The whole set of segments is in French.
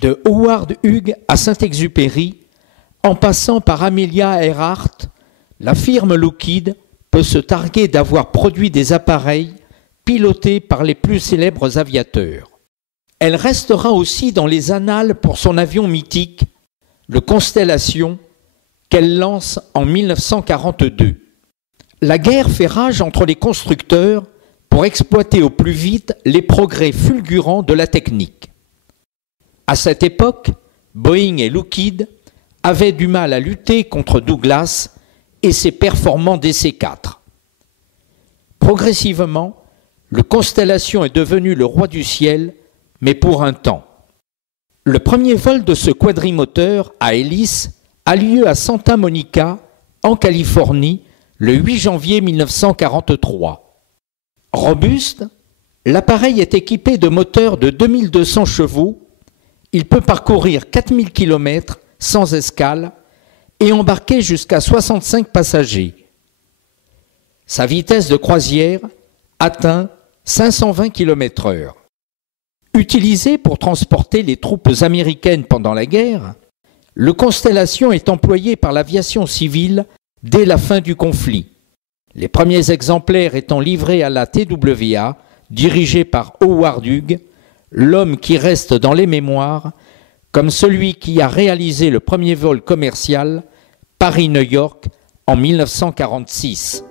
De Howard Hughes à Saint-Exupéry, en passant par Amelia Earhart, la firme Lockheed peut se targuer d'avoir produit des appareils pilotés par les plus célèbres aviateurs. Elle restera aussi dans les annales pour son avion mythique, le Constellation, qu'elle lance en 1942. La guerre fait rage entre les constructeurs pour exploiter au plus vite les progrès fulgurants de la technique. À cette époque, Boeing et Lockheed avaient du mal à lutter contre Douglas et ses performants DC-4. Progressivement, le Constellation est devenu le roi du ciel, mais pour un temps. Le premier vol de ce quadrimoteur à hélice a lieu à Santa Monica, en Californie, le 8 janvier 1943. Robuste, l'appareil est équipé de moteurs de 2200 chevaux. Il peut parcourir 4000 km sans escale et embarquer jusqu'à 65 passagers. Sa vitesse de croisière atteint 520 km/h. Utilisé pour transporter les troupes américaines pendant la guerre, le Constellation est employé par l'aviation civile dès la fin du conflit. Les premiers exemplaires étant livrés à la TWA, dirigée par Howard Hughes, l'homme qui reste dans les mémoires comme celui qui a réalisé le premier vol commercial Paris-New York en 1946.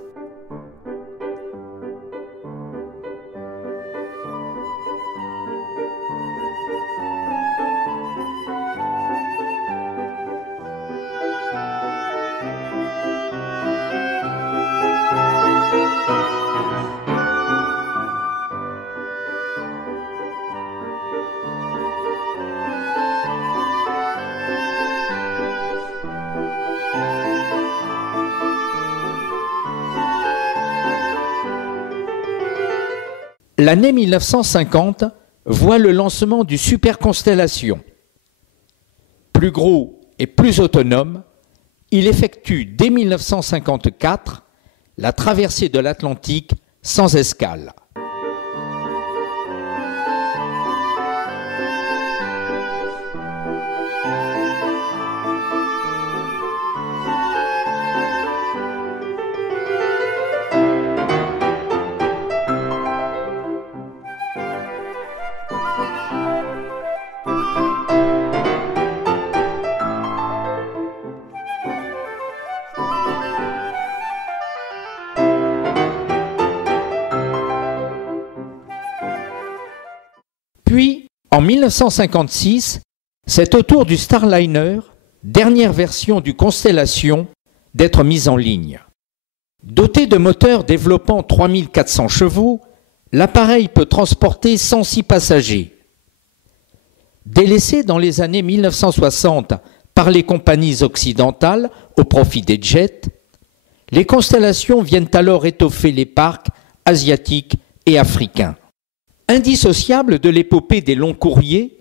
L'année 1950 voit le lancement du Super Constellation. Plus gros et plus autonome, il effectue dès 1954 la traversée de l'Atlantique sans escale. Puis, en 1956, c'est au tour du Starliner, dernière version du Constellation, d'être mise en ligne. Doté de moteurs développant 3400 chevaux, l'appareil peut transporter 106 passagers. Délaissé dans les années 1960 par les compagnies occidentales au profit des jets, les Constellations viennent alors étoffer les parcs asiatiques et africains. Indissociable de l'épopée des longs courriers,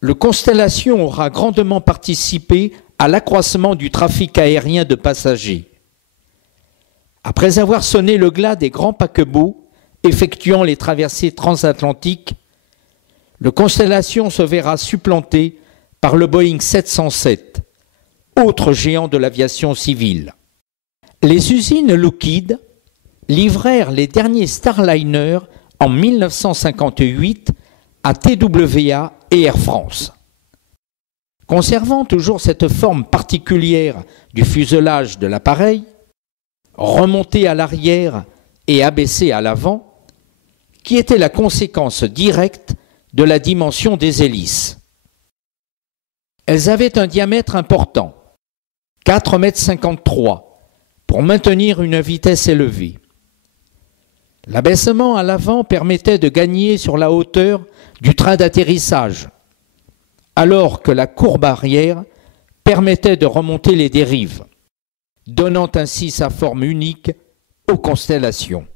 le Constellation aura grandement participé à l'accroissement du trafic aérien de passagers. Après avoir sonné le glas des grands paquebots effectuant les traversées transatlantiques, le Constellation se verra supplanté par le Boeing 707, autre géant de l'aviation civile. Les usines Lockheed livrèrent les derniers Starliner en 1958 à TWA et Air France. Conservant toujours cette forme particulière du fuselage de l'appareil, remonté à l'arrière et abaissé à l'avant, qui était la conséquence directe de la dimension des hélices. Elles avaient un diamètre important, 4,53 m, pour maintenir une vitesse élevée. L'abaissement à l'avant permettait de gagner sur la hauteur du train d'atterrissage, alors que la courbe arrière permettait de remonter les dérives, donnant ainsi sa forme unique aux constellations.